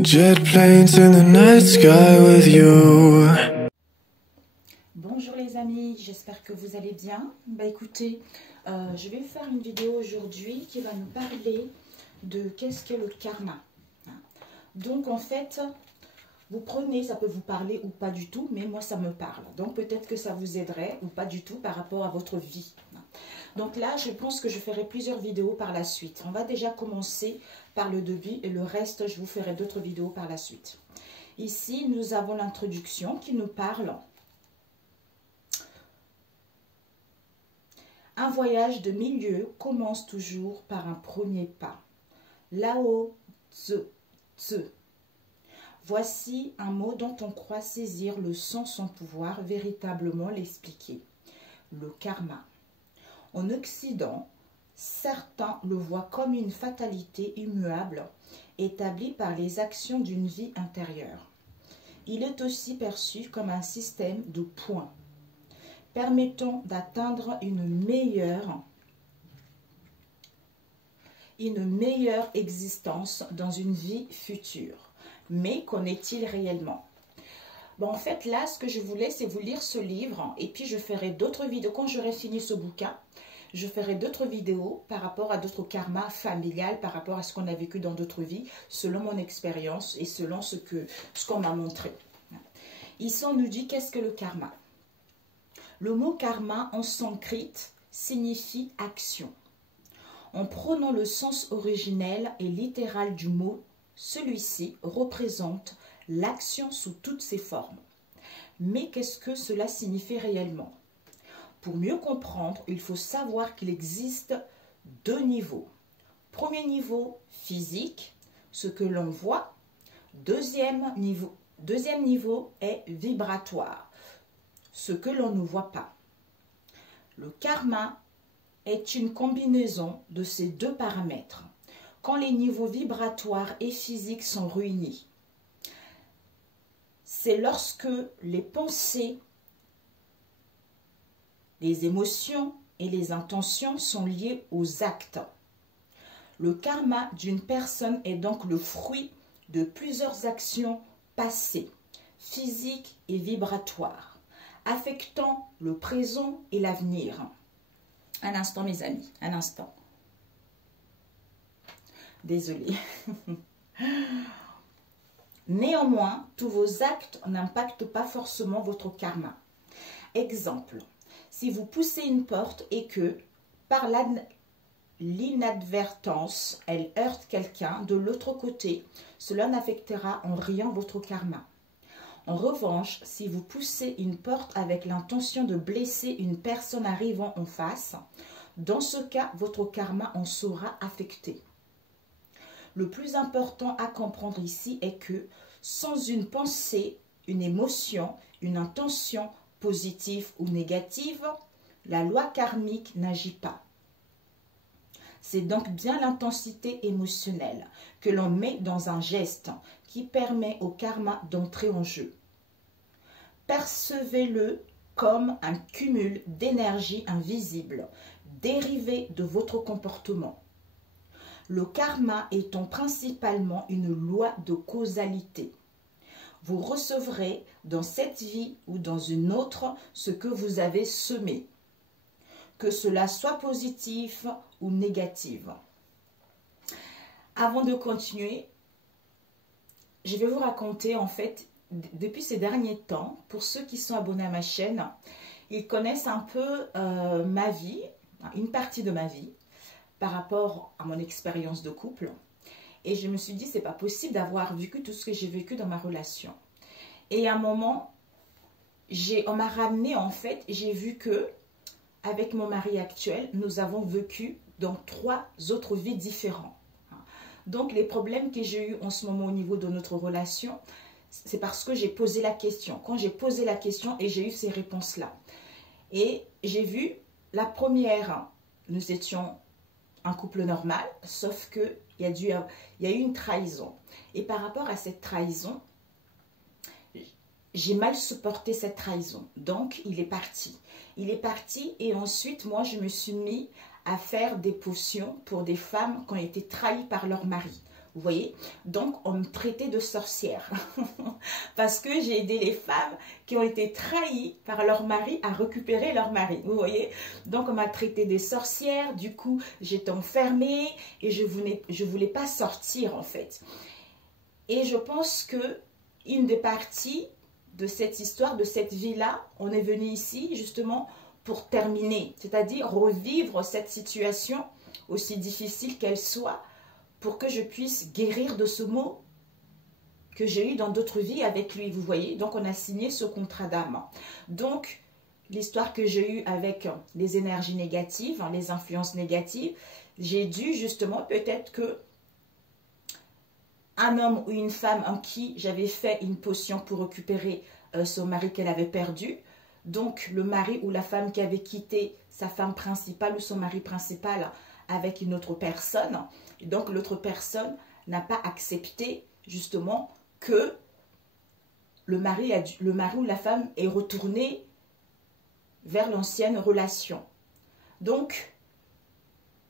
Jet planes in the night sky with you. Bonjour les amis, j'espère que vous allez bien. Écoutez, je vais faire une vidéo aujourd'hui qui va nous parler de qu'est-ce qu'est le karma. Donc en fait, vous prenez, ça peut vous parler ou pas du tout, mais moi ça me parle. Donc peut-être que ça vous aiderait ou pas du tout par rapport à votre vie. Donc là, je pense que je ferai plusieurs vidéos par la suite. On va déjà commencer par le début et le reste, je vous ferai d'autres vidéos par la suite. Ici, nous avons l'introduction qui nous parle. Un voyage de milieu commence toujours par un premier pas. Lao Tzu. Voici un mot dont on croit saisir le sens sans pouvoir véritablement l'expliquer. Le karma. En Occident, certains le voient comme une fatalité immuable établie par les actions d'une vie intérieure. Il est aussi perçu comme un système de points permettant d'atteindre une meilleure existence dans une vie future. Mais qu'en est-il réellement? En fait, là, ce que je voulais, c'est vous lire ce livre et puis je ferai d'autres vidéos. Quand j'aurai fini ce bouquin, je ferai d'autres vidéos par rapport à d'autres karmas familiales, par rapport à ce qu'on a vécu dans d'autres vies, selon mon expérience et selon ce qu'on m'a montré. Ici, on nous dit qu'est-ce que le karma? Le mot karma en sanskrit signifie action. En prenant le sens originel et littéral du mot, celui-ci représente l'action sous toutes ses formes. Mais qu'est-ce que cela signifie réellement? Pour mieux comprendre, il faut savoir qu'il existe deux niveaux. Premier niveau, physique, ce que l'on voit. Deuxième niveau est vibratoire, ce que l'on ne voit pas. Le karma est une combinaison de ces deux paramètres. Quand les niveaux vibratoires et physiques sont réunis, c'est lorsque les pensées, les émotions et les intentions sont liées aux actes. Le karma d'une personne est donc le fruit de plusieurs actions passées, physiques et vibratoires, affectant le présent et l'avenir. Un instant mes amis, un instant. Désolée. Néanmoins, tous vos actes n'impactent pas forcément votre karma. Exemple, si vous poussez une porte et que, par l'inadvertance, elle heurte quelqu'un de l'autre côté, cela n'affectera en rien votre karma. En revanche, si vous poussez une porte avec l'intention de blesser une personne arrivant en face, dans ce cas, votre karma en sera affecté. Le plus important à comprendre ici est que sans une pensée, une émotion, une intention positive ou négative, la loi karmique n'agit pas. C'est donc bien l'intensité émotionnelle que l'on met dans un geste qui permet au karma d'entrer en jeu. Percevez-le comme un cumul d'énergie invisible dérivé de votre comportement. Le karma étant principalement une loi de causalité. Vous recevrez dans cette vie ou dans une autre ce que vous avez semé, que cela soit positif ou négatif. Avant de continuer, je vais vous raconter en fait, depuis ces derniers temps, pour ceux qui sont abonnés à ma chaîne, ils connaissent un peu ma vie, une partie de ma vie, par rapport à mon expérience de couple. Et je me suis dit, c'est pas possible d'avoir vécu tout ce que j'ai vécu dans ma relation. Et à un moment, on m'a ramené en fait, j'ai vu que avec mon mari actuel, nous avons vécu dans 3 autres vies différentes. Donc les problèmes que j'ai eu en ce moment au niveau de notre relation, c'est parce que j'ai posé la question. Quand j'ai posé la question et j'ai eu ces réponses-là. Et j'ai vu la première, nous étions un couple normal, sauf qu'il y a eu une trahison. Et par rapport à cette trahison, j'ai mal supporté cette trahison. Donc, il est parti. Il est parti et ensuite, moi, je me suis mis à faire des potions pour des femmes qui ont été trahies par leur mari. Vous voyez? Donc, on me traitait de sorcière. Parce que j'ai aidé les femmes qui ont été trahies par leur mari à récupérer leur mari. Vous voyez? Donc, on m'a traité des sorcières. Du coup, j'étais enfermée et je voulais pas sortir, en fait. Et je pense que une des parties de cette histoire, de cette vie-là, on est venu ici, justement, pour terminer. C'est-à-dire revivre cette situation, aussi difficile qu'elle soit, pour que je puisse guérir de ce mot que j'ai eu dans d'autres vies avec lui, vous voyez. Donc, on a signé ce contrat d'âme. Donc, l'histoire que j'ai eue avec les énergies négatives, les influences négatives, j'ai dû justement, peut-être que un homme ou une femme en qui j'avais fait une potion pour récupérer son mari qu'elle avait perdu, donc le mari ou la femme qui avait quitté sa femme principale ou son mari principal avec une autre personne, et donc l'autre personne n'a pas accepté justement que le mari ou la femme est retourné vers l'ancienne relation. Donc,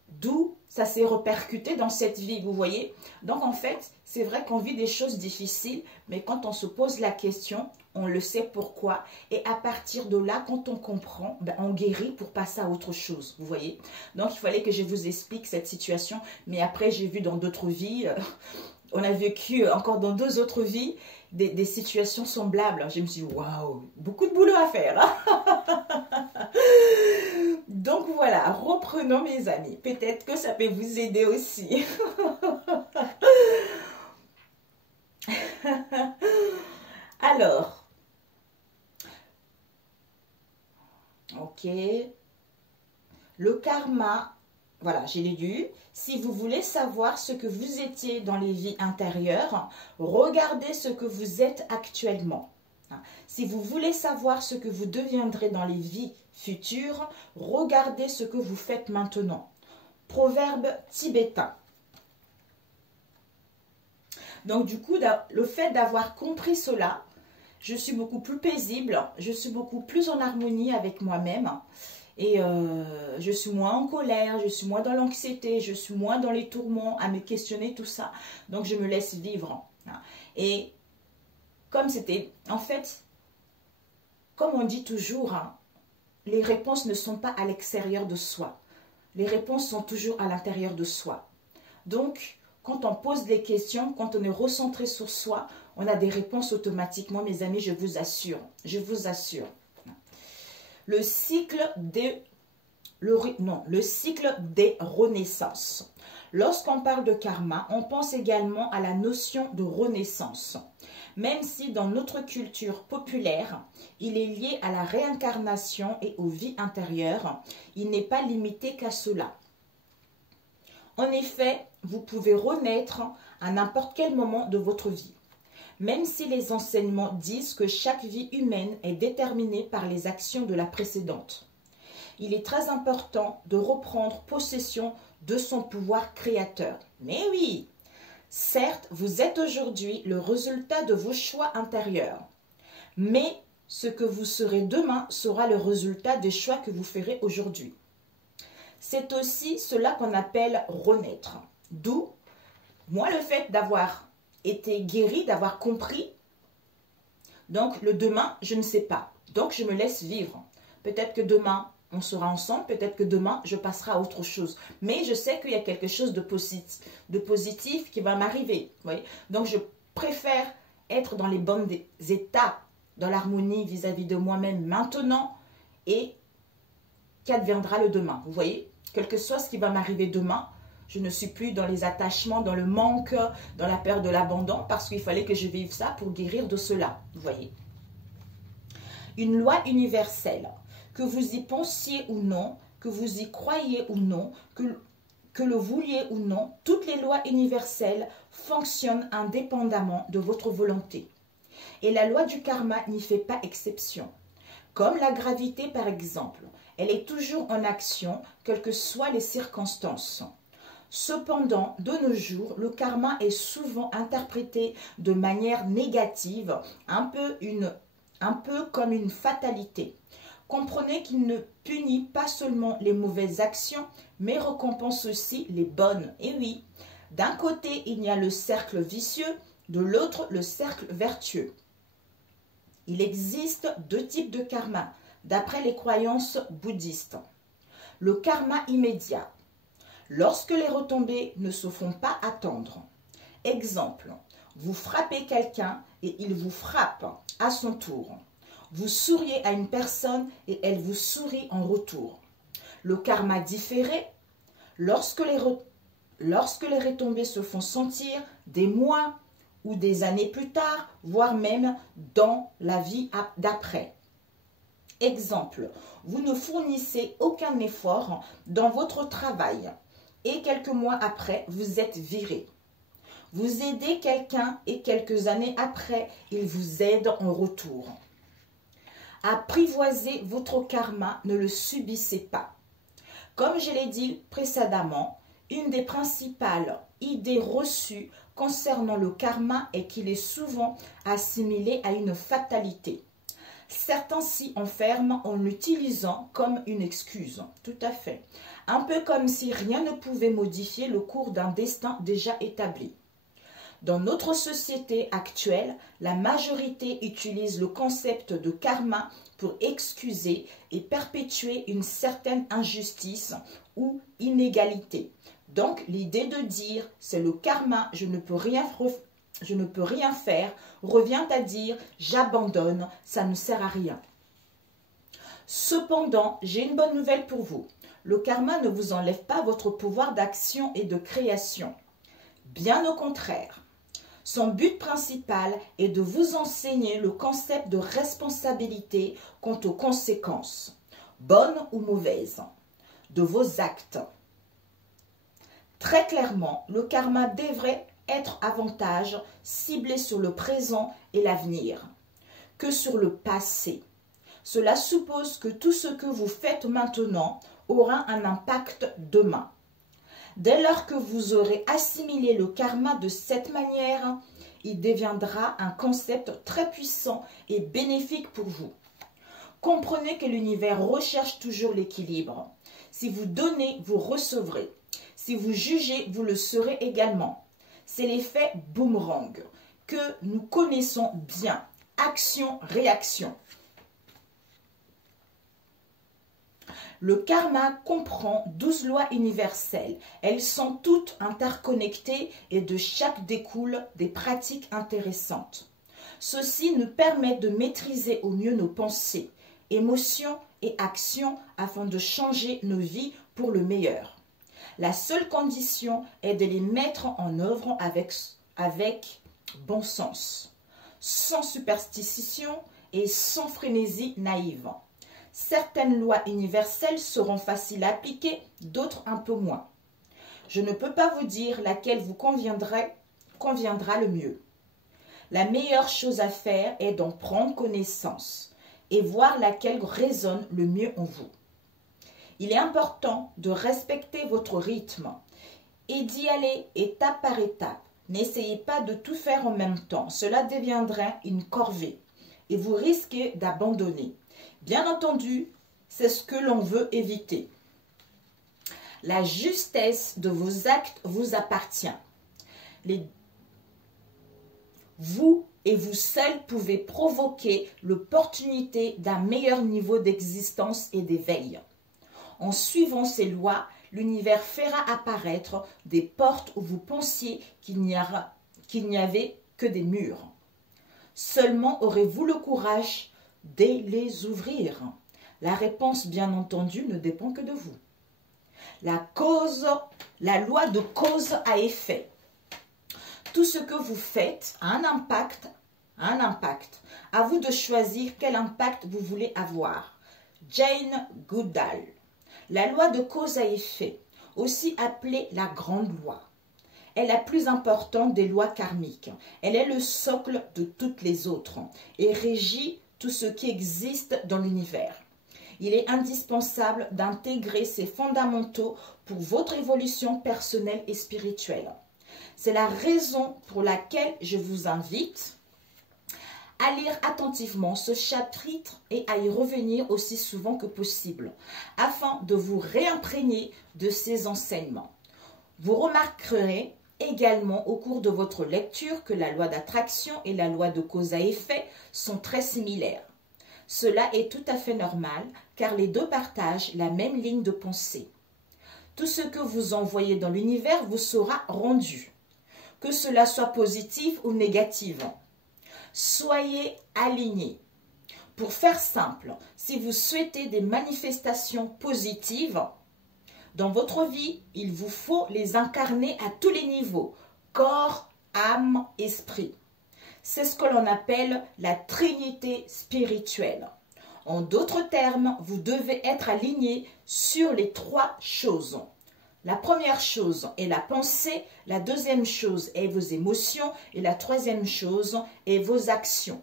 d'où ça s'est répercuté dans cette vie, vous voyez. Donc, en fait, c'est vrai qu'on vit des choses difficiles, mais quand on se pose la question, on le sait pourquoi. Et à partir de là, quand on comprend, ben, on guérit pour passer à autre chose, vous voyez. Donc, il fallait que je vous explique cette situation. Mais après, j'ai vu dans d'autres vies, on a vécu encore dans deux autres vies, des situations semblables. Je me suis dit, waouh, beaucoup de boulot à faire. Donc voilà, reprenons mes amis. Peut-être que ça peut vous aider aussi. Alors, ok. Le karma, voilà, j'ai lu. Si vous voulez savoir ce que vous étiez dans les vies intérieures, regardez ce que vous êtes actuellement. Si vous voulez savoir ce que vous deviendrez dans les vies futures, regardez ce que vous faites maintenant. Proverbe tibétain. Donc du coup, le fait d'avoir compris cela, je suis beaucoup plus paisible, je suis beaucoup plus en harmonie avec moi-même. Et je suis moins en colère, je suis moins dans l'anxiété, je suis moins dans les tourments, à me questionner tout ça. Donc je me laisse vivre. Et comme c'était, en fait, comme on dit toujours, les réponses ne sont pas à l'extérieur de soi. Les réponses sont toujours à l'intérieur de soi. Donc, quand on pose des questions, quand on est recentré sur soi, on a des réponses automatiquement, mes amis, je vous assure. Je vous assure. Le cycle des renaissances. Lorsqu'on parle de karma, on pense également à la notion de renaissance. Même si dans notre culture populaire, il est lié à la réincarnation et aux vies intérieures, il n'est pas limité qu'à cela. En effet, vous pouvez renaître à n'importe quel moment de votre vie. Même si les enseignements disent que chaque vie humaine est déterminée par les actions de la précédente. Il est très important de reprendre possession de son pouvoir créateur. Mais oui, certes, vous êtes aujourd'hui le résultat de vos choix intérieurs. Mais ce que vous serez demain sera le résultat des choix que vous ferez aujourd'hui. C'est aussi cela qu'on appelle renaître. D'où, moi, le fait d'avoir été guéri, d'avoir compris. Donc, le demain, je ne sais pas. Donc, je me laisse vivre. Peut-être que demain, on sera ensemble. Peut-être que demain, je passerai à autre chose. Mais je sais qu'il y a quelque chose de positif qui va m'arriver. Donc, je préfère être dans les bons états, dans l'harmonie vis-à-vis de moi-même maintenant. Et qu'adviendra le demain. Vous voyez, quel que soit ce qui va m'arriver demain, je ne suis plus dans les attachements, dans le manque, dans la peur de l'abandon, parce qu'il fallait que je vive ça pour guérir de cela. Vous voyez. Une loi universelle, que vous y pensiez ou non, que vous y croyiez ou non, que le vouliez ou non, toutes les lois universelles fonctionnent indépendamment de votre volonté. Et la loi du karma n'y fait pas exception. Comme la gravité par exemple, elle est toujours en action, quelles que soient les circonstances. Cependant, de nos jours, le karma est souvent interprété de manière négative, un peu comme une fatalité. Comprenez qu'il ne punit pas seulement les mauvaises actions, mais récompense aussi les bonnes. Et oui, D'un côté, il y a le cercle vicieux, de l'autre, le cercle vertueux. Il existe deux types de karma, d'après les croyances bouddhistes. Le karma immédiat, lorsque les retombées ne se font pas attendre. Exemple, vous frappez quelqu'un et il vous frappe à son tour. Vous souriez à une personne et elle vous sourit en retour. Le karma différé, lorsque les retombées se font sentir des mois ou des années plus tard, voire même dans la vie d'après. Exemple, vous ne fournissez aucun effort dans votre travail et quelques mois après, vous êtes viré. Vous aidez quelqu'un et quelques années après, il vous aide en retour. Apprivoisez votre karma, ne le subissez pas. Comme je l'ai dit précédemment, une des principales idées reçues concernant le karma est qu'il est souvent assimilé à une fatalité. Certains s'y enferment en l'utilisant comme une excuse. Tout à fait. Un peu comme si rien ne pouvait modifier le cours d'un destin déjà établi. Dans notre société actuelle, la majorité utilise le concept de karma pour excuser et perpétuer une certaine injustice ou inégalité. Donc, l'idée de dire « c'est le karma, je ne peux rien faire » revient à dire « j'abandonne, ça ne sert à rien ». Cependant, j'ai une bonne nouvelle pour vous. Le karma ne vous enlève pas votre pouvoir d'action et de création. Bien au contraire. Son but principal est de vous enseigner le concept de responsabilité quant aux conséquences, bonnes ou mauvaises, de vos actes. Très clairement, le karma devrait être avantage ciblé sur le présent et l'avenir que sur le passé. Cela suppose que tout ce que vous faites maintenant aura un impact demain. Dès lors que vous aurez assimilé le karma de cette manière, il deviendra un concept très puissant et bénéfique pour vous. Comprenez que l'univers recherche toujours l'équilibre. Si vous donnez, vous recevrez. Si vous jugez, vous le serez également. C'est l'effet boomerang que nous connaissons bien. Action-réaction. Le karma comprend 12 lois universelles. Elles sont toutes interconnectées et de chaque découlent des pratiques intéressantes. Ceci nous permet de maîtriser au mieux nos pensées, émotions et actions afin de changer nos vies pour le meilleur. La seule condition est de les mettre en œuvre avec bon sens, sans superstition et sans frénésie naïve. Certaines lois universelles seront faciles à appliquer, d'autres un peu moins. Je ne peux pas vous dire laquelle vous conviendra le mieux. La meilleure chose à faire est d'en prendre connaissance et voir laquelle résonne le mieux en vous. Il est important de respecter votre rythme et d'y aller étape par étape. N'essayez pas de tout faire en même temps, cela deviendrait une corvée et vous risquez d'abandonner. Bien entendu, c'est ce que l'on veut éviter. La justesse de vos actes vous appartient. Vous et vous seul pouvez provoquer l'opportunité d'un meilleur niveau d'existence et d'éveil. En suivant ces lois, l'univers fera apparaître des portes où vous pensiez qu'il n'y avait que des murs. Seulement aurez-vous le courage de les ouvrir? La réponse, bien entendu, ne dépend que de vous. La loi de cause à effet. Tout ce que vous faites a un impact. À vous de choisir quel impact vous voulez avoir. Jane Goodall. La loi de cause à effet, aussi appelée la grande loi, est la plus importante des lois karmiques. Elle est le socle de toutes les autres et régit tout ce qui existe dans l'univers. Il est indispensable d'intégrer ces fondamentaux pour votre évolution personnelle et spirituelle. C'est la raison pour laquelle je vous invite à lire attentivement ce chapitre et à y revenir aussi souvent que possible, afin de vous réimprégner de ces enseignements. Vous remarquerez également au cours de votre lecture que la loi d'attraction et la loi de cause à effet sont très similaires. Cela est tout à fait normal car les deux partagent la même ligne de pensée. Tout ce que vous envoyez dans l'univers vous sera rendu, que cela soit positif ou négatif. Soyez alignés. Pour faire simple, si vous souhaitez des manifestations positives dans votre vie, il vous faut les incarner à tous les niveaux, corps, âme, esprit. C'est ce que l'on appelle la trinité spirituelle. En d'autres termes, vous devez être aligné sur les trois choses. La première chose est la pensée, la deuxième chose est vos émotions et la troisième chose est vos actions.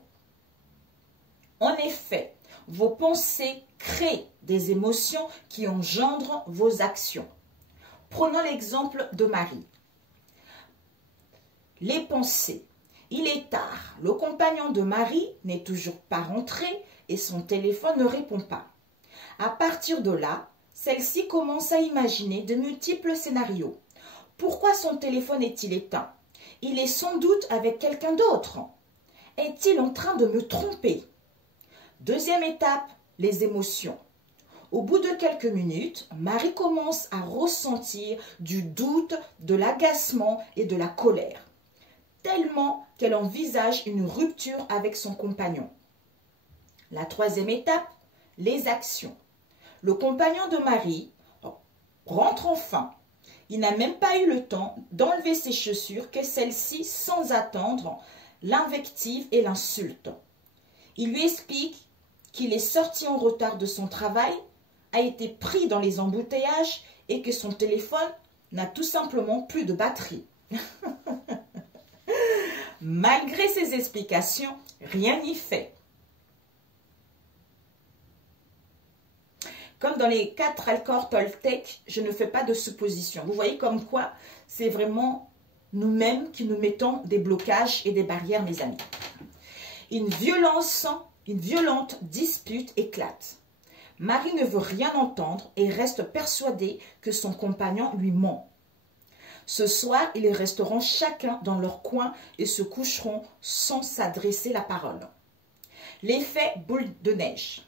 En effet, vos pensées créent des émotions qui engendrent vos actions. Prenons l'exemple de Marie. Les pensées. Il est tard. Le compagnon de Marie n'est toujours pas rentré et son téléphone ne répond pas. À partir de là, celle-ci commence à imaginer de multiples scénarios. Pourquoi son téléphone est-il éteint? Il est sans doute avec quelqu'un d'autre. Est-il en train de me tromper? Deuxième étape, les émotions. Au bout de quelques minutes, Marie commence à ressentir du doute, de l'agacement et de la colère, tellement qu'elle envisage une rupture avec son compagnon. La troisième étape, les actions. Le compagnon de Marie rentre enfin. Il n'a même pas eu le temps d'enlever ses chaussures que celle-ci, sans attendre, l'invective et l'insulte. Il lui explique qu'il est sorti en retard de son travail, a été pris dans les embouteillages et que son téléphone n'a tout simplement plus de batterie. Malgré ces explications, rien n'y fait. Comme dans les 4 accords Toltec, je ne fais pas de suppositions. Vous voyez comme quoi c'est vraiment nous-mêmes qui nous mettons des blocages et des barrières, mes amis. Une violente dispute éclate. Marie ne veut rien entendre et reste persuadée que son compagnon lui ment. Ce soir, ils resteront chacun dans leur coin et se coucheront sans s'adresser la parole. L'effet boule de neige.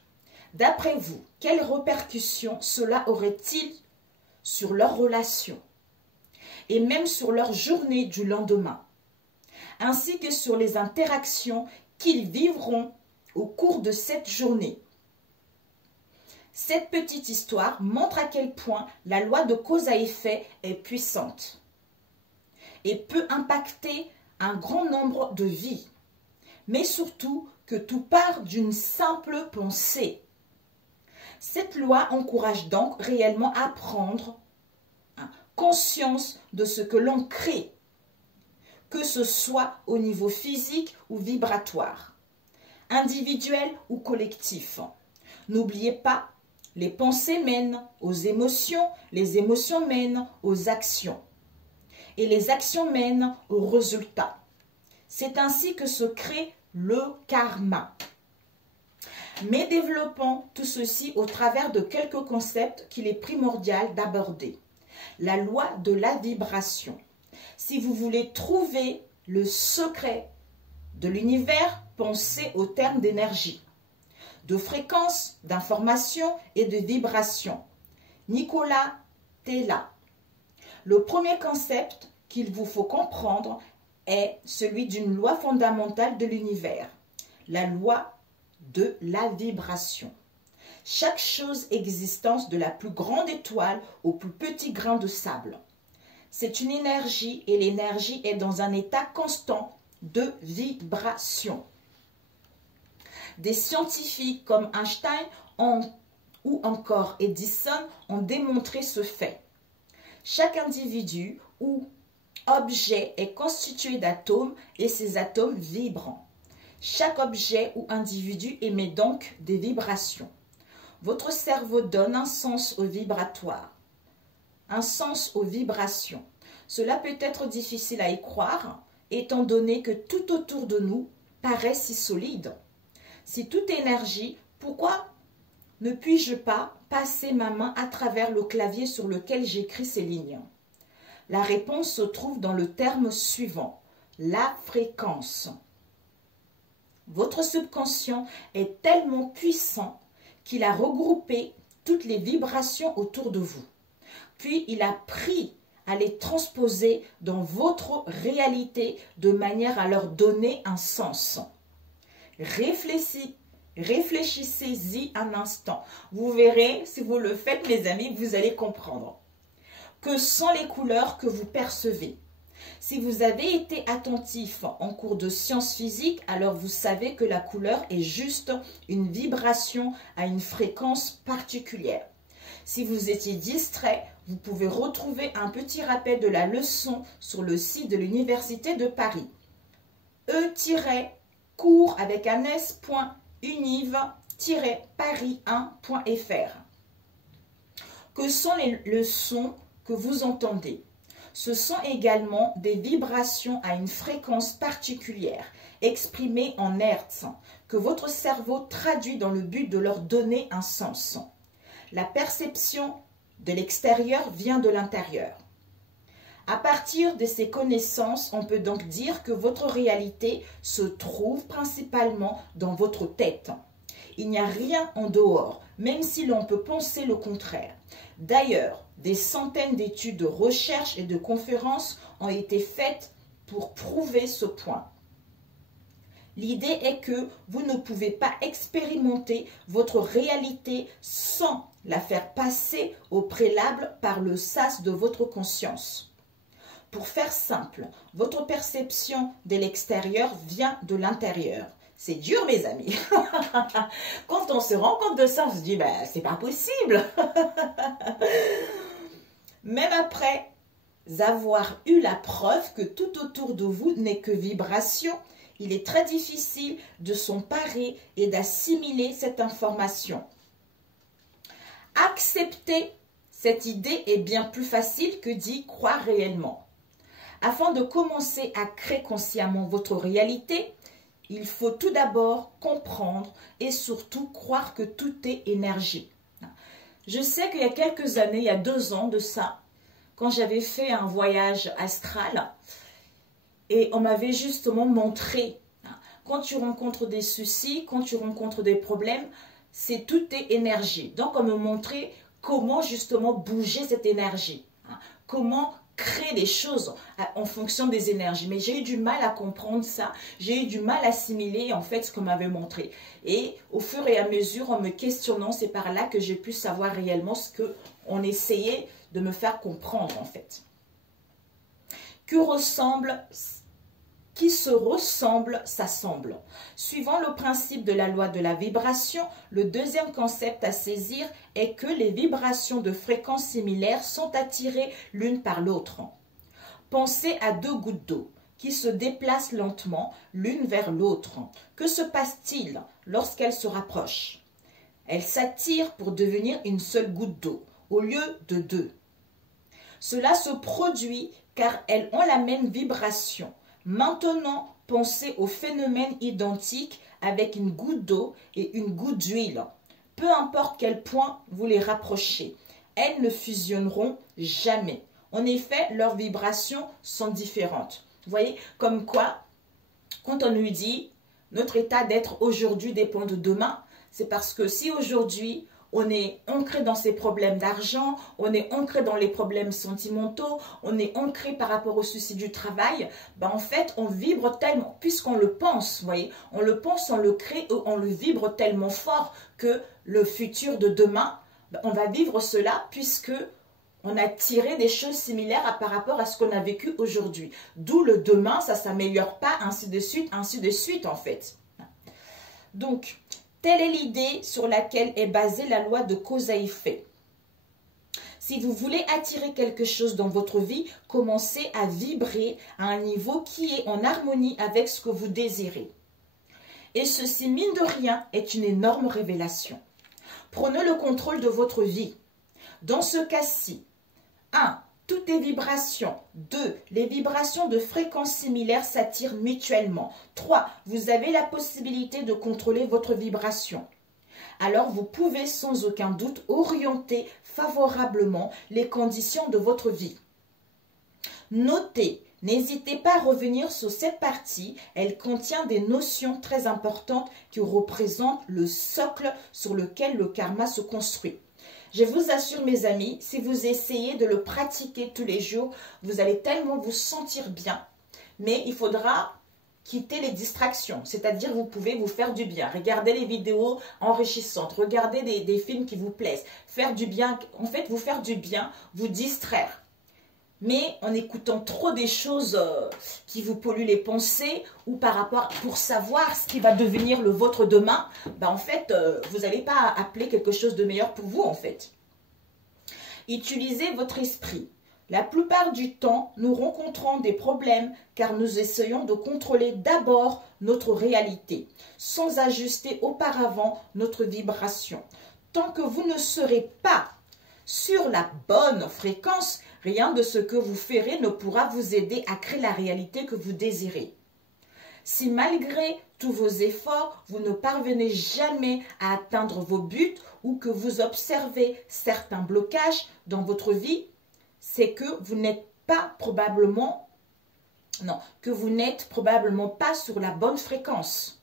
D'après vous, quelles répercussions cela aurait-il sur leur relation et même sur leur journée du lendemain, ainsi que sur les interactions qu'ils vivront au cours de cette journée? Cette petite histoire montre à quel point la loi de cause à effet est puissante et peut impacter un grand nombre de vies, mais surtout que tout part d'une simple pensée. Cette loi encourage donc réellement à prendre conscience de ce que l'on crée, que ce soit au niveau physique ou vibratoire, individuel ou collectif. N'oubliez pas, les pensées mènent aux émotions, les émotions mènent aux actions, et les actions mènent aux résultats. C'est ainsi que se crée le karma. Mais développons tout ceci au travers de quelques concepts qu'il est primordial d'aborder. La loi de la vibration. Si vous voulez trouver le secret de l'univers, pensez au terme d'énergie, de fréquence, d'information et de vibration. Nikola Tesla. Le premier concept qu'il vous faut comprendre est celui d'une loi fondamentale de l'univers, la loi de la vibration. Chaque chose existence de la plus grande étoile au plus petit grain de sable. C'est une énergie et l'énergie est dans un état constant de vibration. Des scientifiques comme Einstein ou encore Edison ont démontré ce fait. Chaque individu ou objet est constitué d'atomes et ces atomes vibrent. Chaque objet ou individu émet donc des vibrations. Votre cerveau donne un sens au vibratoire, un sens aux vibrations. Cela peut être difficile à y croire, étant donné que tout autour de nous paraît si solide. Si tout est énergie, pourquoi ne puis-je pas passer ma main à travers le clavier sur lequel j'écris ces lignes? La réponse se trouve dans le terme suivant, la fréquence. Votre subconscient est tellement puissant qu'il a regroupé toutes les vibrations autour de vous. Puis il a appris à les transposer dans votre réalité de manière à leur donner un sens. Réfléchissez-y un instant. Vous verrez, si vous le faites, mes amis, vous allez comprendre. Que sont les couleurs que vous percevez? Si vous avez été attentif en cours de sciences physiques, alors vous savez que la couleur est juste une vibration à une fréquence particulière. Si vous étiez distrait, vous pouvez retrouver un petit rappel de la leçon sur le site de l'Université de Paris. E-cours avec un s.univ-paris1.fr. Que sont les sons que vous entendez? Ce sont également des vibrations à une fréquence particulière, exprimées en hertz, que votre cerveau traduit dans le but de leur donner un sens. La perception de l'extérieur vient de l'intérieur. À partir de ces connaissances, on peut donc dire que votre réalité se trouve principalement dans votre tête. Il n'y a rien en dehors, même si l'on peut penser le contraire. D'ailleurs, des centaines d'études de recherche et de conférences ont été faites pour prouver ce point. L'idée est que vous ne pouvez pas expérimenter votre réalité sans la faire passer au préalable par le sas de votre conscience. Pour faire simple, votre perception de l'extérieur vient de l'intérieur. C'est dur, mes amis. Quand on se rend compte de ça, on se dit, ben, c'est pas possible. Même après avoir eu la preuve que tout autour de vous n'est que vibration, il est très difficile de s'emparer et d'assimiler cette information. Accepter cette idée est bien plus facile que d'y croire réellement. Afin de commencer à créer consciemment votre réalité, il faut tout d'abord comprendre et surtout croire que tout est énergie. Je sais qu'il y a quelques années, il y a 2 ans de ça, quand j'avais fait un voyage astral, et on m'avait justement montré, quand tu rencontres des soucis, quand tu rencontres des problèmes, tout est énergie. Donc on me montrait comment justement bouger cette énergie, comment créer des choses en fonction des énergies. Mais j'ai eu du mal à comprendre ça, j'ai eu du mal à assimiler en fait ce qu'on m'avait montré. Et au fur et à mesure, en me questionnant, c'est par là que j'ai pu savoir réellement ce qu'on essayait de me faire comprendre en fait. Qui se ressemble, s'assemble. Suivant le principe de la loi de la vibration, le deuxième concept à saisir est que les vibrations de fréquences similaires sont attirées l'une par l'autre. Pensez à 2 gouttes d'eau qui se déplacent lentement l'une vers l'autre. Que se passe-t-il lorsqu'elles se rapprochent? Elles s'attirent pour devenir une seule goutte d'eau au lieu de 2. Cela se produit car elles ont la même vibration. Maintenant, pensez au phénomène identique avec une goutte d'eau et une goutte d'huile. Peu importe quel point vous les rapprochez, elles ne fusionneront jamais. En effet, leurs vibrations sont différentes. Vous voyez, comme quoi, quand on nous dit notre état d'être aujourd'hui dépend de demain, c'est parce que si aujourd'hui, on est ancré dans ces problèmes d'argent, on est ancré dans les problèmes sentimentaux, on est ancré par rapport au souci du travail, ben en fait, on vibre tellement, puisqu'on le pense, vous voyez, on le pense, on le crée, on le vibre tellement fort que le futur de demain, ben on va vivre cela puisque on a tiré des choses similaires par rapport à ce qu'on a vécu aujourd'hui. D'où le demain, ça ne s'améliore pas, ainsi de suite en fait. Donc, telle est l'idée sur laquelle est basée la loi de cause à effet. Si vous voulez attirer quelque chose dans votre vie, commencez à vibrer à un niveau qui est en harmonie avec ce que vous désirez. Et ceci, mine de rien, est une énorme révélation. Prenez le contrôle de votre vie. Dans ce cas-ci, 1. Toutes les vibrations. 2. Les vibrations de fréquences similaires s'attirent mutuellement. 3. Vous avez la possibilité de contrôler votre vibration. Alors vous pouvez sans aucun doute orienter favorablement les conditions de votre vie. Notez, n'hésitez pas à revenir sur cette partie. Elle contient des notions très importantes qui représentent le socle sur lequel le karma se construit. Je vous assure mes amis, si vous essayez de le pratiquer tous les jours, vous allez tellement vous sentir bien. Mais il faudra quitter les distractions, c'est-à-dire vous pouvez vous faire du bien. Regardez les vidéos enrichissantes, regardez des films qui vous plaisent. Faire du bien, en fait vous faire du bien, vous distraire. Mais en écoutant trop des choses qui vous polluent les pensées ou par rapport pour savoir ce qui va devenir le vôtre demain, en fait, vous n'allez pas appeler quelque chose de meilleur pour vous en fait. Utilisez votre esprit. La plupart du temps, nous rencontrons des problèmes car nous essayons de contrôler d'abord notre réalité, sans ajuster auparavant notre vibration. Tant que vous ne serez pas sur la bonne fréquence, rien de ce que vous ferez ne pourra vous aider à créer la réalité que vous désirez. Si malgré tous vos efforts, vous ne parvenez jamais à atteindre vos buts ou que vous observez certains blocages dans votre vie, c'est que vous n'êtes pas probablement, pas sur la bonne fréquence.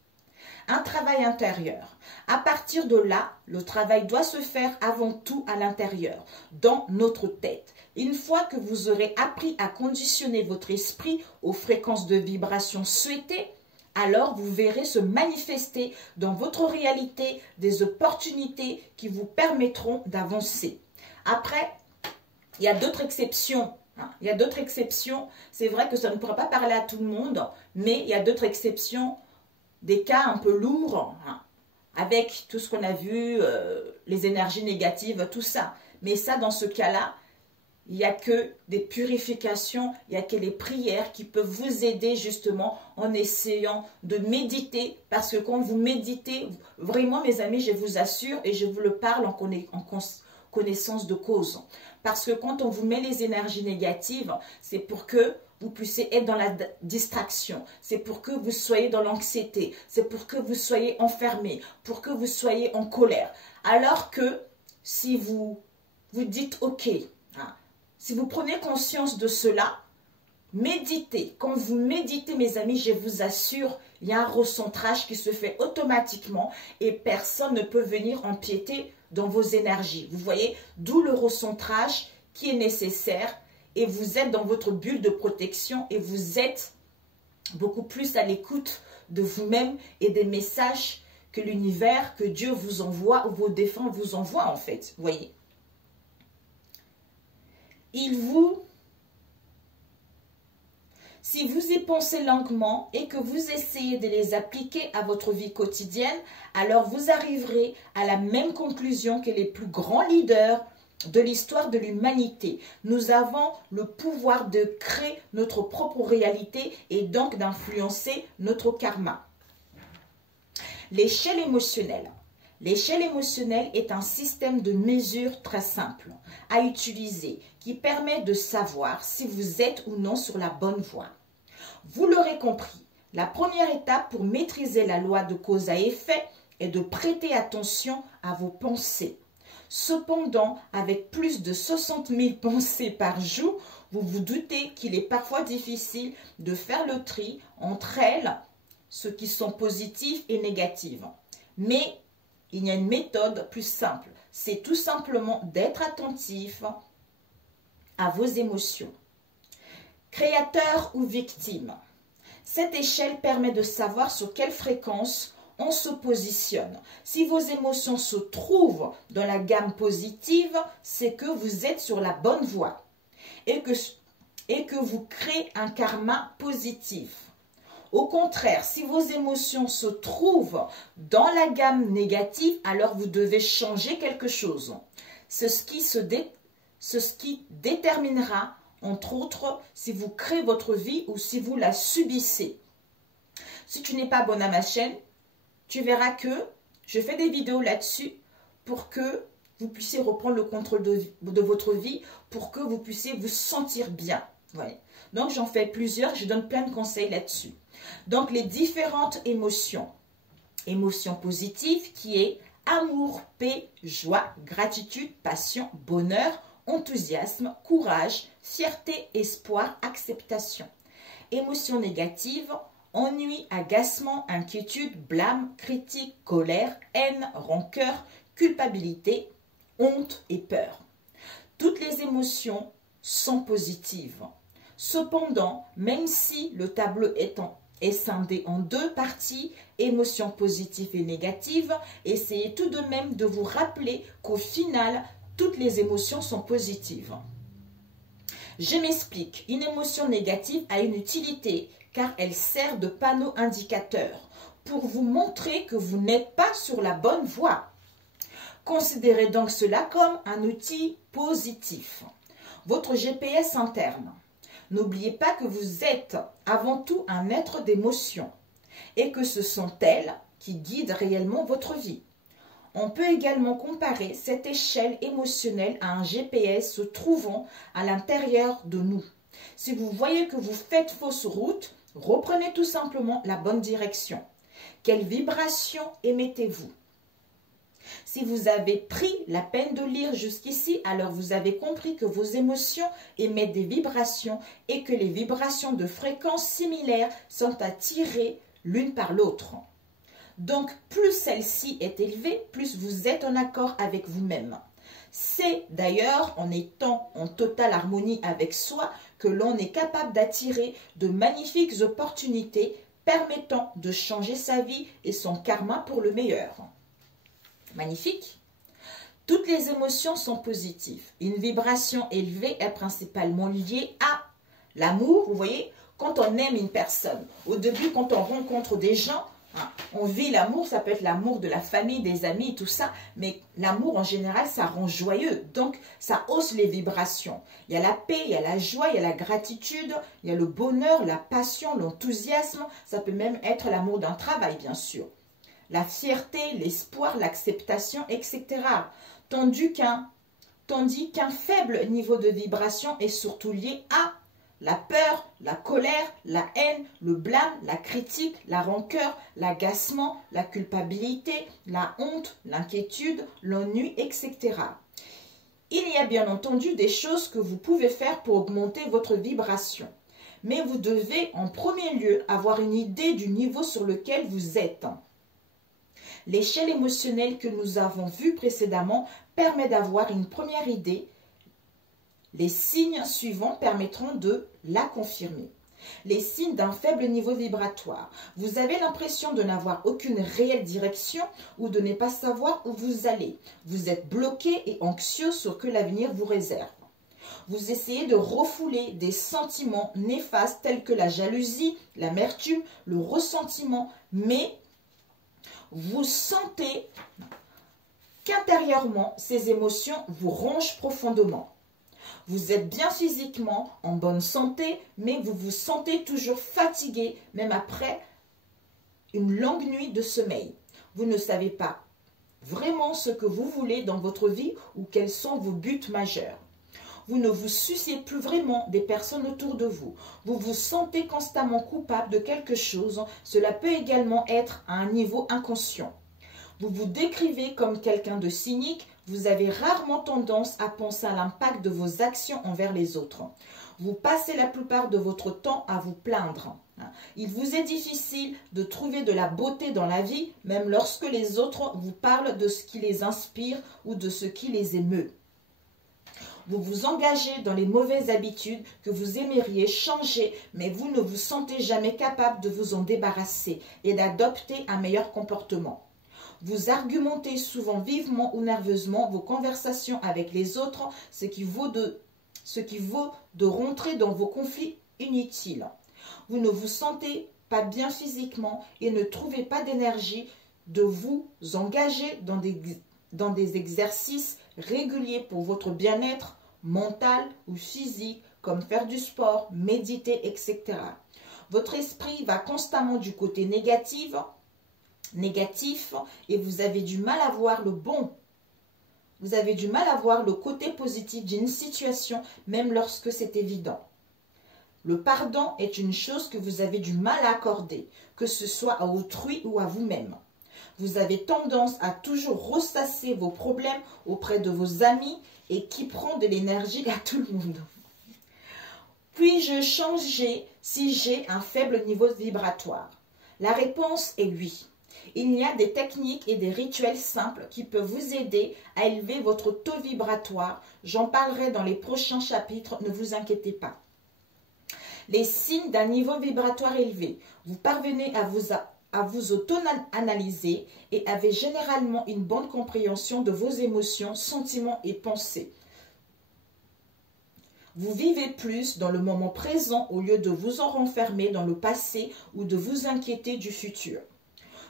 Un travail intérieur. À partir de là, le travail doit se faire avant tout à l'intérieur, dans notre tête. Une fois que vous aurez appris à conditionner votre esprit aux fréquences de vibration souhaitées, alors vous verrez se manifester dans votre réalité des opportunités qui vous permettront d'avancer. Après, il y a d'autres exceptions. Il y a d'autres exceptions. C'est vrai que ça ne pourra pas parler à tout le monde, mais il y a d'autres exceptions, des cas un peu lourds, avec tout ce qu'on a vu, les énergies négatives, tout ça. Mais ça, dans ce cas-là, il n'y a que des purifications, il n'y a que les prières qui peuvent vous aider justement en essayant de méditer. Parce que quand vous méditez, vraiment mes amis, je vous assure et je vous le parle en connaissance de cause. Parce que quand on vous met les énergies négatives, c'est pour que vous puissiez être dans la distraction. C'est pour que vous soyez dans l'anxiété. C'est pour que vous soyez enfermé, pour que vous soyez en colère. Alors que si vous vous dites « ok », si vous prenez conscience de cela, méditez. Quand vous méditez, mes amis, je vous assure, il y a un recentrage qui se fait automatiquement et personne ne peut venir empiéter dans vos énergies. Vous voyez, d'où le recentrage qui est nécessaire et vous êtes dans votre bulle de protection et vous êtes beaucoup plus à l'écoute de vous-même et des messages que l'univers, que Dieu vous envoie ou vos défunts vous envoient en fait. Vous voyez. Si vous y pensez longuement et que vous essayez de les appliquer à votre vie quotidienne, alors vous arriverez à la même conclusion que les plus grands leaders de l'histoire de l'humanité. Nous avons le pouvoir de créer notre propre réalité et donc d'influencer notre karma. L'échelle émotionnelle. L'échelle émotionnelle est un système de mesure très simple à utiliser qui permet de savoir si vous êtes ou non sur la bonne voie. Vous l'aurez compris, la première étape pour maîtriser la loi de cause à effet est de prêter attention à vos pensées. Cependant, avec plus de 60 000 pensées par jour, vous vous doutez qu'il est parfois difficile de faire le tri entre elles, ceux qui sont positifs et négatifs. Mais il y a une méthode plus simple, c'est tout simplement d'être attentif à vos émotions. Créateur ou victime. Cette échelle permet de savoir sur quelle fréquence on se positionne. Si vos émotions se trouvent dans la gamme positive, c'est que vous êtes sur la bonne voie et que vous créez un karma positif. Au contraire, si vos émotions se trouvent dans la gamme négative, alors vous devez changer quelque chose. C'est ce qui déterminera, entre autres, si vous créez votre vie ou si vous la subissez. Si tu n'es pas abonné à ma chaîne, tu verras que je fais des vidéos là-dessus pour que vous puissiez reprendre le contrôle de votre vie, pour que vous puissiez vous sentir bien. Ouais. Donc, j'en fais plusieurs, je donne plein de conseils là-dessus. Donc, les différentes émotions. Émotion positive qui est amour, paix, joie, gratitude, passion, bonheur, enthousiasme, courage, fierté, espoir, acceptation. Émotions négatives, ennui, agacement, inquiétude, blâme, critique, colère, haine, rancœur, culpabilité, honte et peur. Toutes les émotions sont positives. Cependant, même si le tableau est scindé en deux parties, émotions positives et négatives, essayez tout de même de vous rappeler qu'au final, toutes les émotions sont positives. Je m'explique. Une émotion négative a une utilité car elle sert de panneau indicateur pour vous montrer que vous n'êtes pas sur la bonne voie. Considérez donc cela comme un outil positif. Votre GPS interne. N'oubliez pas que vous êtes avant tout un être d'émotion et que ce sont elles qui guident réellement votre vie. On peut également comparer cette échelle émotionnelle à un GPS se trouvant à l'intérieur de nous. Si vous voyez que vous faites fausse route, reprenez tout simplement la bonne direction. Quelle vibration émettez-vous? Si vous avez pris la peine de lire jusqu'ici, alors vous avez compris que vos émotions émettent des vibrations et que les vibrations de fréquences similaires sont attirées l'une par l'autre. Donc, plus celle-ci est élevée, plus vous êtes en accord avec vous-même. C'est d'ailleurs en étant en totale harmonie avec soi que l'on est capable d'attirer de magnifiques opportunités permettant de changer sa vie et son karma pour le meilleur. Magnifique. Toutes les émotions sont positives. Une vibration élevée est principalement liée à l'amour. Vous voyez, quand on aime une personne, au début, quand on rencontre des gens, on vit l'amour, ça peut être l'amour de la famille, des amis, tout ça, mais l'amour en général, ça rend joyeux, donc ça hausse les vibrations. Il y a la paix, il y a la joie, il y a la gratitude, il y a le bonheur, la passion, l'enthousiasme, ça peut même être l'amour d'un travail, bien sûr. La fierté, l'espoir, l'acceptation, etc. Tandis qu'un faible niveau de vibration est surtout lié à la peur, la colère, la haine, le blâme, la critique, la rancœur, l'agacement, la culpabilité, la honte, l'inquiétude, l'ennui, etc. Il y a bien entendu des choses que vous pouvez faire pour augmenter votre vibration. Mais vous devez en premier lieu avoir une idée du niveau sur lequel vous êtes. L'échelle émotionnelle que nous avons vue précédemment permet d'avoir une première idée. Les signes suivants permettront de la confirmer. Les signes d'un faible niveau vibratoire. Vous avez l'impression de n'avoir aucune réelle direction ou de ne pas savoir où vous allez. Vous êtes bloqué et anxieux sur ce que l'avenir vous réserve. Vous essayez de refouler des sentiments néfastes tels que la jalousie, l'amertume, le ressentiment, mais vous sentez qu'intérieurement, ces émotions vous rongent profondément. Vous êtes bien physiquement, en bonne santé, mais vous vous sentez toujours fatigué, même après une longue nuit de sommeil. Vous ne savez pas vraiment ce que vous voulez dans votre vie ou quels sont vos buts majeurs. Vous ne vous souciez plus vraiment des personnes autour de vous. Vous vous sentez constamment coupable de quelque chose. Cela peut également être à un niveau inconscient. Vous vous décrivez comme quelqu'un de cynique. Vous avez rarement tendance à penser à l'impact de vos actions envers les autres. Vous passez la plupart de votre temps à vous plaindre. Il vous est difficile de trouver de la beauté dans la vie, même lorsque les autres vous parlent de ce qui les inspire ou de ce qui les émeut. Vous vous engagez dans les mauvaises habitudes que vous aimeriez changer, mais vous ne vous sentez jamais capable de vous en débarrasser et d'adopter un meilleur comportement. Vous argumentez souvent vivement ou nerveusement vos conversations avec les autres, ce qui vaut de rentrer dans vos conflits inutiles. Vous ne vous sentez pas bien physiquement et ne trouvez pas d'énergie de vous engager dans des exercices réguliers pour votre bien-être mental ou physique, comme faire du sport, méditer, etc. Votre esprit va constamment du côté négatif et vous avez du mal à voir le bon. Vous avez du mal à voir le côté positif d'une situation, même lorsque c'est évident. Le pardon est une chose que vous avez du mal à accorder, que ce soit à autrui ou à vous-même. Vous avez tendance à toujours ressasser vos problèmes auprès de vos amis et qui prend de l'énergie à tout le monde. Puis-je changer si j'ai un faible niveau vibratoire? La réponse est oui. Il y a des techniques et des rituels simples qui peuvent vous aider à élever votre taux vibratoire. J'en parlerai dans les prochains chapitres, ne vous inquiétez pas. Les signes d'un niveau vibratoire élevé. Vous parvenez à vous auto-analyser et avez généralement une bonne compréhension de vos émotions, sentiments et pensées. Vous vivez plus dans le moment présent au lieu de vous en renfermer dans le passé ou de vous inquiéter du futur.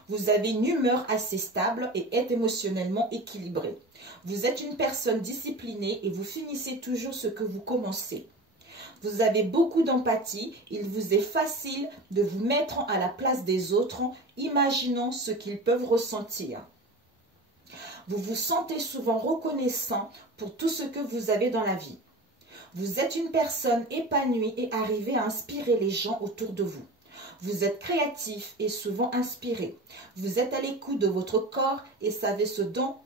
Vous avez une humeur assez stable et êtes émotionnellement équilibré. Vous êtes une personne disciplinée et vous finissez toujours ce que vous commencez. Vous avez beaucoup d'empathie, il vous est facile de vous mettre à la place des autres, imaginant ce qu'ils peuvent ressentir. Vous vous sentez souvent reconnaissant pour tout ce que vous avez dans la vie. Vous êtes une personne épanouie et arrivez à inspirer les gens autour de vous. Vous êtes créatif et souvent inspiré. Vous êtes à l'écoute de votre corps et savez ce dont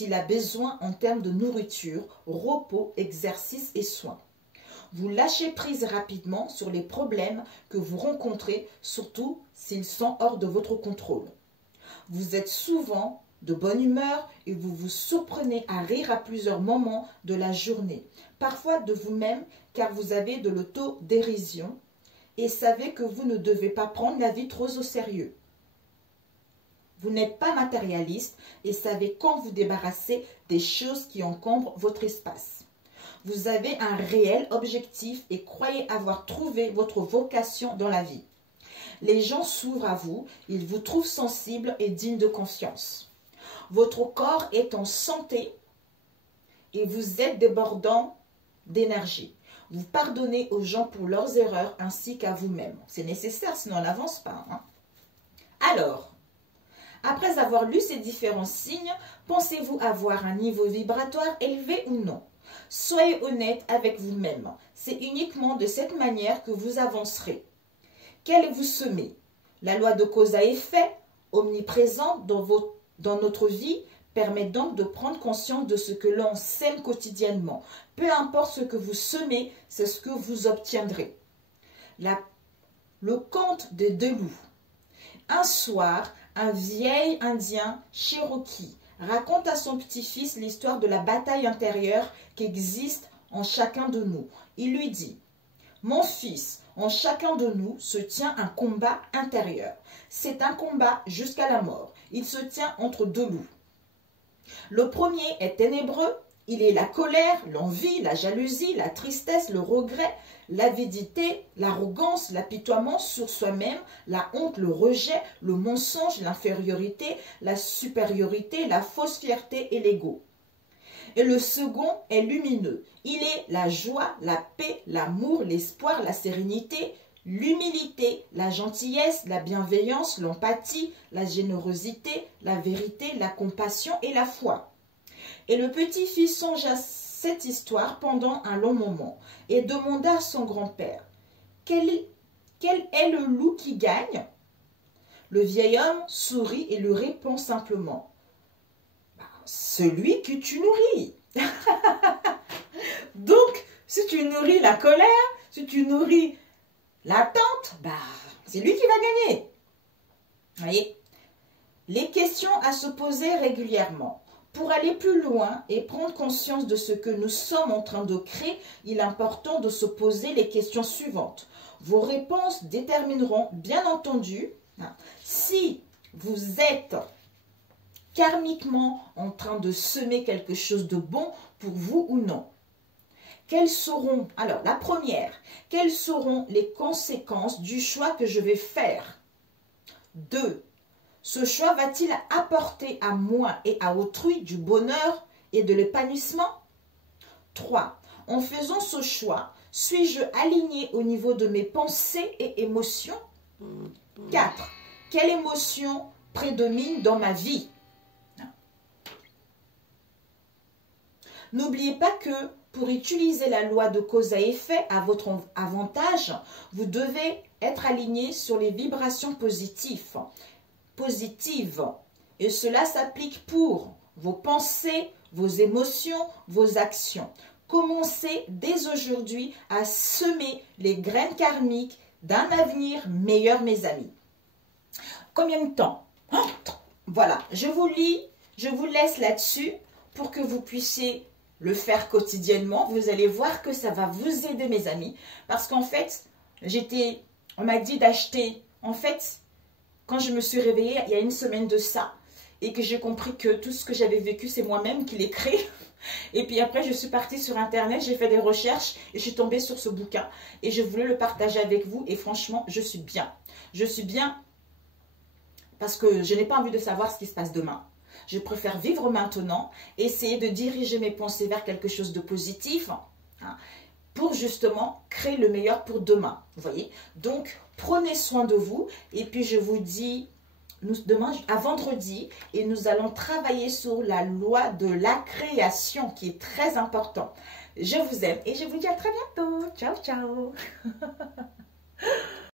il a besoin en termes de nourriture, repos, exercice et soins. Vous lâchez prise rapidement sur les problèmes que vous rencontrez, surtout s'ils sont hors de votre contrôle. Vous êtes souvent de bonne humeur et vous vous surprenez à rire à plusieurs moments de la journée, parfois de vous-même car vous avez de l'autodérision et savez que vous ne devez pas prendre la vie trop au sérieux. Vous n'êtes pas matérialiste et savez quand vous débarrasser des choses qui encombrent votre espace. Vous avez un réel objectif et croyez avoir trouvé votre vocation dans la vie. Les gens s'ouvrent à vous, ils vous trouvent sensible et digne de confiance. Votre corps est en santé et vous êtes débordant d'énergie. Vous pardonnez aux gens pour leurs erreurs ainsi qu'à vous-même. C'est nécessaire, sinon on n'avance pas. Alors, après avoir lu ces différents signes, pensez-vous avoir un niveau vibratoire élevé ou non? Soyez honnête avec vous-même. C'est uniquement de cette manière que vous avancerez. Qu'allez-vous semer? La loi de cause à effet, omniprésente dans notre vie, permet donc de prendre conscience de ce que l'on sème quotidiennement. Peu importe ce que vous semez, c'est ce que vous obtiendrez. Le conte des deux loups. Un soir, un vieil indien Cherokee raconte à son petit-fils l'histoire de la bataille intérieure qui existe en chacun de nous. Il lui dit: « Mon fils, en chacun de nous se tient un combat intérieur. C'est un combat jusqu'à la mort. Il se tient entre deux loups. Le premier est ténébreux, il est la colère, l'envie, la jalousie, la tristesse, le regret, l'avidité, l'arrogance, l'apitoiement sur soi-même, la honte, le rejet, le mensonge, l'infériorité, la supériorité, la fausse fierté et l'ego. Et le second est lumineux. Il est la joie, la paix, l'amour, l'espoir, la sérénité, l'humilité, la gentillesse, la bienveillance, l'empathie, la générosité, la vérité, la compassion et la foi. » Et le petit-fils songea à cette histoire pendant un long moment et demanda à son grand-père: « Quel est le loup qui gagne ?» Le vieil homme sourit et lui répond simplement: « Celui que tu nourris. » Donc, si tu nourris la colère, si tu nourris l'attente, c'est lui qui va gagner. Vous voyez? Les questions à se poser régulièrement. Pour aller plus loin et prendre conscience de ce que nous sommes en train de créer, il est important de se poser les questions suivantes. Vos réponses détermineront, bien entendu, si vous êtes karmiquement en train de semer quelque chose de bon pour vous ou non. Quelles seront, alors la première, quelles seront les conséquences du choix que je vais faire? 2. Ce choix va-t-il apporter à moi et à autrui du bonheur et de l'épanouissement? 3. En faisant ce choix, suis-je aligné au niveau de mes pensées et émotions? 4. Quelle émotion prédomine dans ma vie? N'oubliez pas que pour utiliser la loi de cause à effet à votre avantage, vous devez être aligné sur les vibrations positives. Et cela s'applique pour vos pensées, vos émotions, vos actions. Commencez dès aujourd'hui à semer les graines karmiques d'un avenir meilleur, mes amis. Combien de temps? Voilà, je vous laisse là-dessus pour que vous puissiez le faire quotidiennement. Vous allez voir que ça va vous aider, mes amis. Parce qu'en fait, on m'a dit d'acheter, en fait, quand je me suis réveillée il y a une semaine de ça, et que j'ai compris que tout ce que j'avais vécu, c'est moi-même qui l'ai créé. Et puis après, je suis partie sur Internet, j'ai fait des recherches et je suis tombée sur ce bouquin. Et je voulais le partager avec vous et franchement, je suis bien. Je suis bien parce que je n'ai pas envie de savoir ce qui se passe demain. Je préfère vivre maintenant, essayer de diriger mes pensées vers quelque chose de positif, hein, pour justement créer le meilleur pour demain. Vous voyez? Donc, prenez soin de vous et puis je vous dis demain à vendredi et nous allons travailler sur la loi de la création qui est très important. Je vous aime et je vous dis à très bientôt. Ciao, ciao.